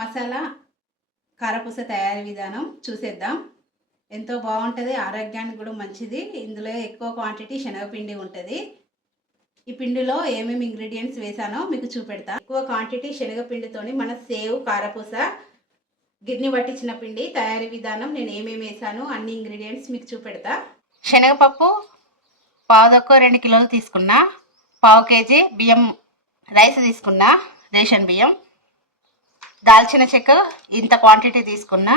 మసాలా కారపూస తయారీ విధానం చూసేద్దాం. ఎంతో బాగుంటుంది, ఆరోగ్యానికి కూడా మంచిది. ఇందులో ఎక్కువ క్వాంటిటీ శనగపిండి ఉంటుంది. ఈ పిండిలో ఏమేమి ఇంగ్రీడియంట్స్ వేసానో మీకు చూపెడతా. ఎక్కువ క్వాంటిటీ శనగపిండితోని మన సేవ్ కారపూస గిన్నె పట్టించిన పిండి తయారీ విధానం నేను ఏమేమి వేసానో అన్ని ఇంగ్రీడియంట్స్ మీకు చూపెడతా. శనగపప్పు పావుదక్కువ 2 కిలోలు తీసుకున్నా. పావు కేజీ బియ్యం రైస్ తీసుకున్నా, రేషన్ బియ్యం. దాల్చిన చెక్క ఇంత క్వాంటిటీ తీసుకున్నా.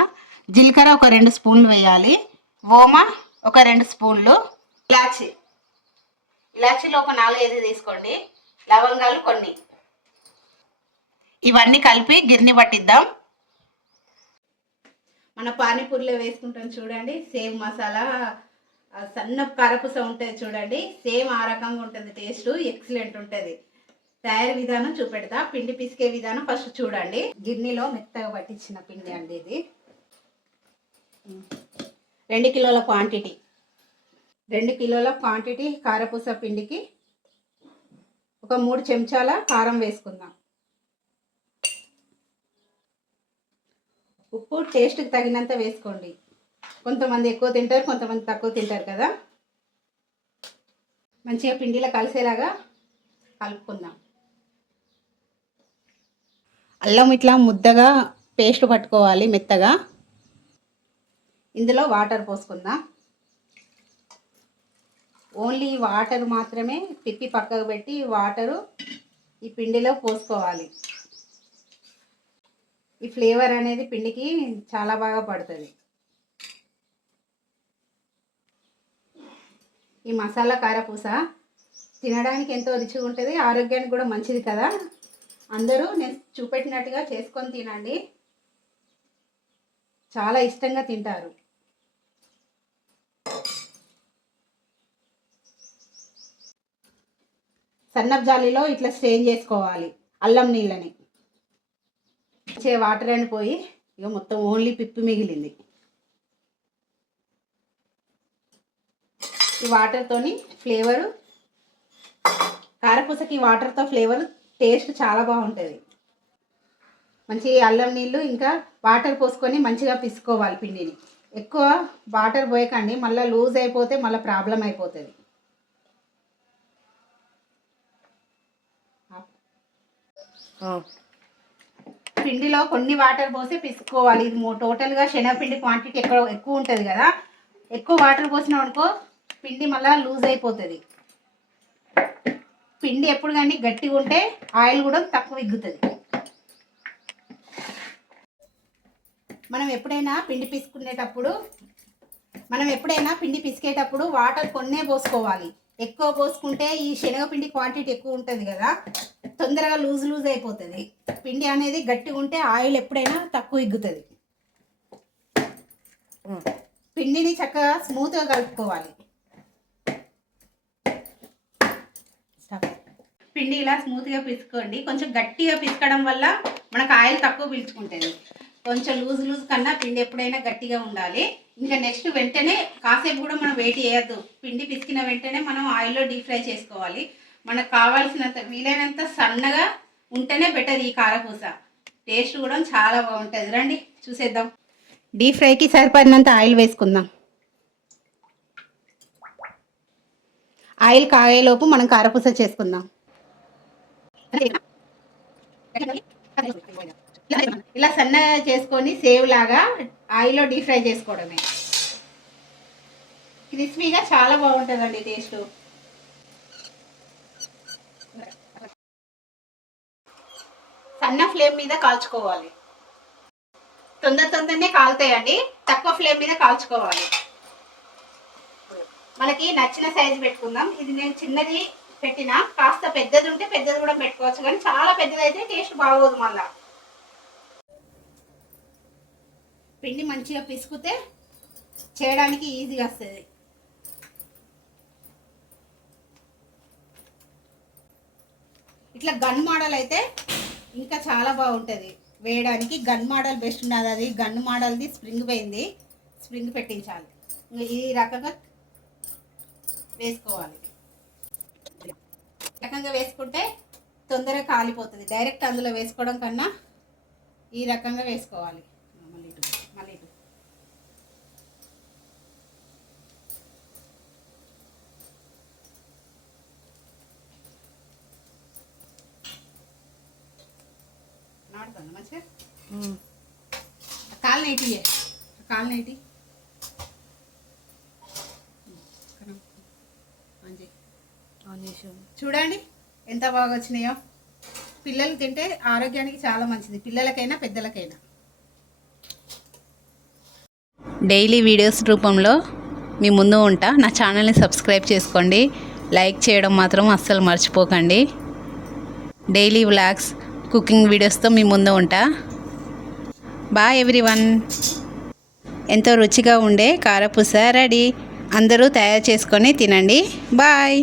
జీలకర్ర ఒక 2 స్పూన్లు వేయాలి. ఓమ ఒక 2 స్పూన్లు. ఇలాచీలు ఒక 4-5 తీసుకోండి. లవంగాలు కొన్ని. ఇవన్నీ కలిపి గిర్ని పట్టిద్దాం. మన పానీపూరిలో వేసుకుంటాం చూడండి, సేమ్ మసాలా సన్న కారపూస ఉంటుంది చూడండి, సేమ్ ఆ రకంగా ఉంటుంది. టేస్ట్ ఎక్సలెంట్ ఉంటుంది. తయారీ విధానం చూపెడతా. పిండి పిసికే విధానం ఫస్ట్ చూడండి. గిన్నెలో మెత్తగా పట్టించిన పిండి అండి ఇది. 2 కిలోల క్వాంటిటీ. 2 కిలోల క్వాంటిటీ కారపూస పిండికి ఒక 3 చెంచాల కారం వేసుకుందాం. ఉప్పు టేస్ట్కి తగినంత వేసుకోండి. కొంతమంది ఎక్కువ తింటారు, కొంతమంది తక్కువ తింటారు కదా. మంచిగా పిండిలో కలిసేలాగా కలుపుకుందాం. అల్లం ఇట్లా ముద్దగా పేస్ట్ పట్టుకోవాలి మెత్తగా. ఇందులో వాటర్ పోసుకుందాం. ఓన్లీ వాటర్ మాత్రమే తిప్పి పక్కకు పెట్టి వాటరు ఈ పిండిలో పోసుకోవాలి. ఈ ఫ్లేవర్ అనేది పిండికి చాలా బాగా పడుతుంది. ఈ మసాలా కారపూస తినడానికి ఎంతో రుచిగా ఉంటుంది, ఆరోగ్యానికి కూడా మంచిది కదా. అందరూ నేను చూపెట్టినట్టుగా చేసుకొని తినండి, చాలా ఇష్టంగా తింటారు. సన్నపు జాలీలో ఇట్లా స్ట్రెయిన్ చేసుకోవాలి అల్లం నీళ్ళని. వాటర్ అని పోయి ఇక మొత్తం ఓన్లీ పిప్పి మిగిలింది. ఈ వాటర్తోని ఫ్లేవరు కారపూసకి వాటర్తో ఫ్లేవర్ టేస్ట్ చాలా బాగుంటుంది. మంచి అల్లం నీళ్ళు ఇంకా వాటర్ పోసుకొని మంచిగా పిసుకోవాలి పిండిని. ఎక్కువ వాటర్ పోయకండి, మళ్ళీ లూజ్ అయిపోతే మళ్ళీ ప్రాబ్లం అయిపోతుంది. పిండిలో కొన్ని వాటర్ పోసి పిసుకోవాలి. ఇది టోటల్గా శనగపిండి క్వాంటిటీ ఎక్కువ ఉంటుంది కదా. ఎక్కువ వాటర్ పోసినాం అనుకో పిండి మళ్ళీ లూజ్ అయిపోతుంది. పిండి ఎప్పుడు కానీ గట్టిగా ఉంటే ఆయిల్ కూడా తక్కువ ఎగ్గుతుంది. మనం ఎప్పుడైనా పిండి పిసికేటప్పుడు వాటర్ కొన్నే పోసుకోవాలి. ఎక్కువ పోసుకుంటే ఈ శనగపిండి క్వాంటిటీ ఎక్కువ ఉంటుంది కదా, తొందరగా లూజ్ అయిపోతుంది. పిండి అనేది గట్టిగా ఉంటే ఆయిల్ ఎప్పుడైనా తక్కువ ఎగ్గుతుంది. పిండిని చక్కగా స్మూత్గా కలుపుకోవాలి. పిండి ఇలా స్మూత్గా పిసుకోండి. కొంచెం గట్టిగా పిసకడం వల్ల మనకు ఆయిల్ తక్కువ పీల్చుకుంటుంది. కొంచెం లూజ్ కన్నా పిండి ఎప్పుడైనా గట్టిగా ఉండాలి. ఇంకా నెక్స్ట్ వెంటనే కాసేపు కూడా మనం వెయిట్ చేయొద్దు. పిండి పిసికిన వెంటనే మనం ఆయిల్లో డీప్ ఫ్రై చేసుకోవాలి. మనకు కావాల్సినంత వీలైనంత సన్నగా ఉంటేనే బెటర్ ఈ కారపూస. టేస్ట్ కూడా చాలా బాగుంటుంది. రండి చూసేద్దాం. డీప్ ఫ్రైకి సరిపడినంత ఆయిల్ వేసుకుందాం. ఆయిల్ కాగేలోపు మనం కారపూస చేసుకుందాం. ఇలా సన్నగా చేసుకొని సేవ్ లాగా ఆయిల్లో డీప్ ఫ్రై చేసుకోవడమే. క్రిస్పీగా చాలా బాగుంటుందండి టేస్ట్. సన్న ఫ్లేమ్ మీద కాల్చుకోవాలి. తొందరనే కాలుతాయండి. తక్కువ ఫ్లేమ్ మీద కాల్చుకోవాలి. మనకి నచ్చిన సైజు పెట్టుకుందాం. ఇది నేను చిన్నది పెట్టినా, కాస్త పెద్దది ఉంటే పెద్దది కూడా పెట్టుకోవచ్చు, కానీ చాలా పెద్దదైతే టేస్ట్ బాగోదు. మళ్ళా పిండి మంచిగా పిసుకుతే చేయడానికి ఈజీగా వస్తుంది. ఇట్లా గన్ మోడల్ అయితే ఇంకా చాలా బాగుంటుంది వేయడానికి. గన్ మోడల్ బెస్ట్ ఉన్నది. అది గన్ మోడల్ది స్ప్రింగ్ పోయింది, స్ప్రింగ్ పెట్టించాలి. ఈ రకంగా వేసుకోవాలి. రకంగా వేసుకుంటే తొందరగా కాలిపోతుంది. డైరెక్ట్ అందులో వేసుకోవడం కన్నా ఈ రకంగా వేసుకోవాలి. మళ్ళీ ఇటు నాడుతుంది మంచిగా. కాలు నేటి చూడండి ఎంత బాగా వచ్చినాయో. పిల్లలు తింటే ఆరోగ్యానికి చాలా మంచిది, పిల్లలకైనా పెద్దలకైనా. డైలీ వీడియోస్ రూపంలో మీ ముందు ఉంటా. నా ఛానల్ని సబ్స్క్రైబ్ చేసుకోండి, లైక్ చేయడం మాత్రం అస్సలు మర్చిపోకండి. డైలీ వ్లాగ్స్, కుకింగ్ వీడియోస్తో మీ ముందు ఉంటా. Bye everyone. ఎంతో రుచిగా ఉండే కారపూస రెడీ. అందరూ తయారు చేసుకొని తినండి. బాయ్.